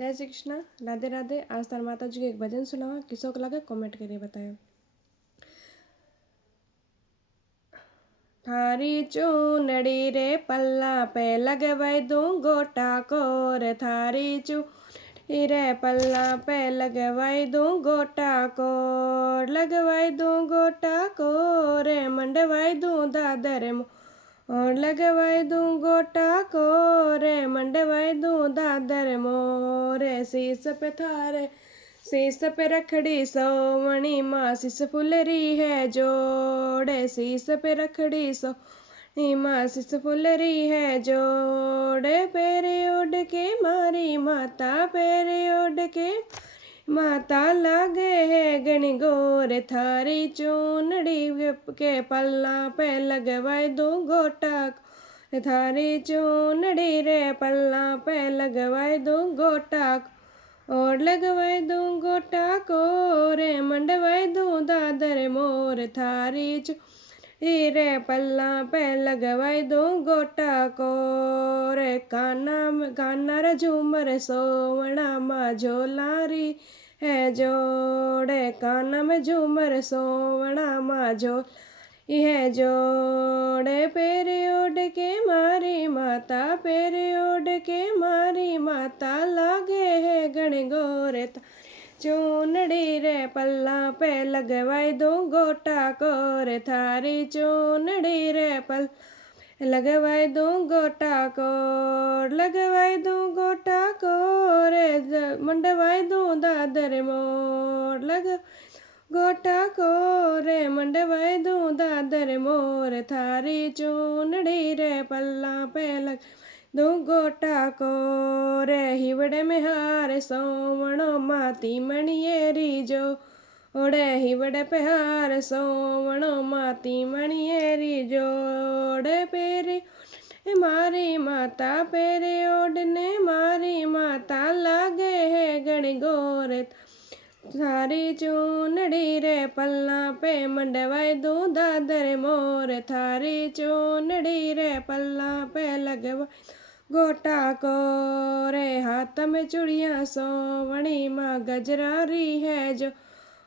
जय श्री कृष्णा, राधे राधे। आज तार माता जी को एक भजन सुनावा, किसो को लगे कमेंट करके बतायो। थारी चूनड़ी रे पल्ला पे लगवाई दूं गोटा को रे, थारी चूनड़ी रे पल्ला पे लगवाई दूं गोटा को, लगवाई दूं गोटा को रे, मंडवाई दूं दादर और लगवाई दूं गोटा को रे, मंडवाई दूं दादर मोरे। शीस पे थारे शीस पे रखड़ी सोवणी माँ, शीस फुलरी है जोड़े, शीस पे रखड़ी सोवणी माँ, शीस फुलरी है जोड़े। पैरे उड़ के मारी माता, पैरे उड़ के माता लागे है गण गोरे, थारी चूनड़ी के पल्ला पे लगवाई दूं गोटा को, थारी चूनड़ी रे पल्ला पे लगवाई दूं गोटा को, और लगवाई दूं गोटा को रे, मंडवाई दूं दादर मोर। थारी चूनड़ी रे पल्ला पे लगवाई दूं गोटा को रे, काना रे झूमर सोवणा माँ झोलारी है जोड़े, काना में झूमर सोवणा माँ झोली है जोड़े। पैरे ओढ़ के मारी माता, पैरे ओढ़ के मारी माता, लागे है गण गोरे, चूनड़ी रे पल्ला पे लगवाई दूं गोटा को रे, थारी चूनड़ी रे पल लगवाई दूं गोटा को, लगवाई दूं गोटा को रे, मंडवाई दूं दादर मोर, लग गोटा को रे, मंडवाई दूं दादर मोर। थारी चूनड़ी रे पल्ला पे लग दूं गोटा को रे, हिवड़े में हार सोवणो माती मणियेरी जो ओड़े, हिवड़े पे हार सोवणो माती मणियेरी जोड़े। पेरे मारी माता, पेरे ओढ़ने मारी माता, लागे है गण गोरे, थारी चूनड़ी रे पल्ला पे मंडवाई दूं दादर मोर। थारी चूनड़ी रे पल्ला पे लगवाई गोटा को रे, हाथ में चूड़ियाँ सोवणी माँ गजरारी है जो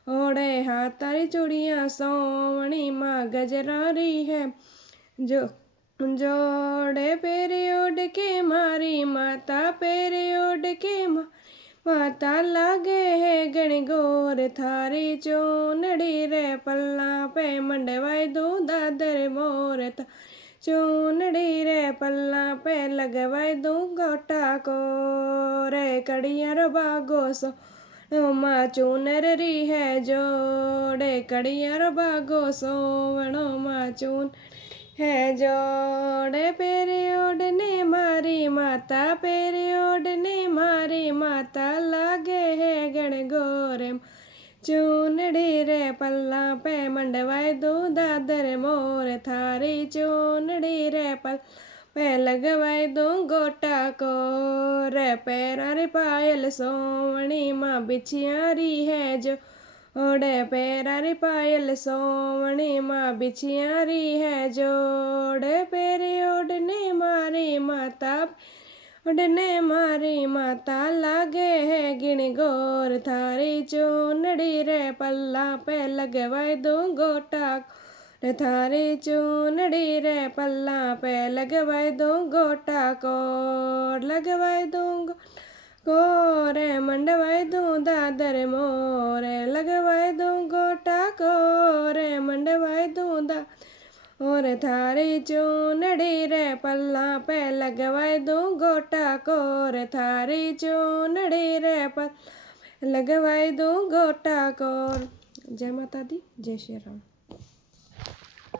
ओड़े, हाथारी चूड़ियाँ सोवणी माँ गजरारी है जो जोड़े। पैरे ओढ़ के मारी माता, पैरे ओढ़ के माता, लागे है गण गोर, थारी चूनड़ी रे पल्ला पे मंडवाई दूं दादर मोर। चूनड़ी रे पल्ला पे लगवाई दूं गोटा को रे, कड़ियार बागो सो माँ चूनर री है जोड़े, कड़ियार बागो सोवणो माँ चून है जोड़े। पैरे ओढ़ने मारी माता, पैरे ओढ़ने मारी माता, लागे है गण गोरे, चूनड़ी रे पल्ला पे मंडवाई दूं दादर मोर। थारी चूनड़ी रे पल पे लगवाई दूं गोटा को रे, पैरा रे पायल सोवणी माँ बिछियारी है जो ओड़े, पैरा रे पायल सोवणी माँ बिछियारी है जोड़े। पैरे ओढ़ने मारी माता, ओढ़ने मारी माता, लागे है गिण गोर, थारी चूनड़ी रे पल्ला पे लगवाई दूं गोटा को, थारी चूनड़ी रे पल्ला पे लगवाई दूं गोटा को, लगवाई दूं को रे, मंडवाई दूं दादर मोरे, लगवाई दूं गोटा को रे, मंडवाई दूं दादर और। थारी चूनड़ी रे पल्ला पे लगवाई दूं गोटा को रे, थारी चूनड़ी रे पल लगवाई दूं गोटा को। जय माता दी, जय श्री राम।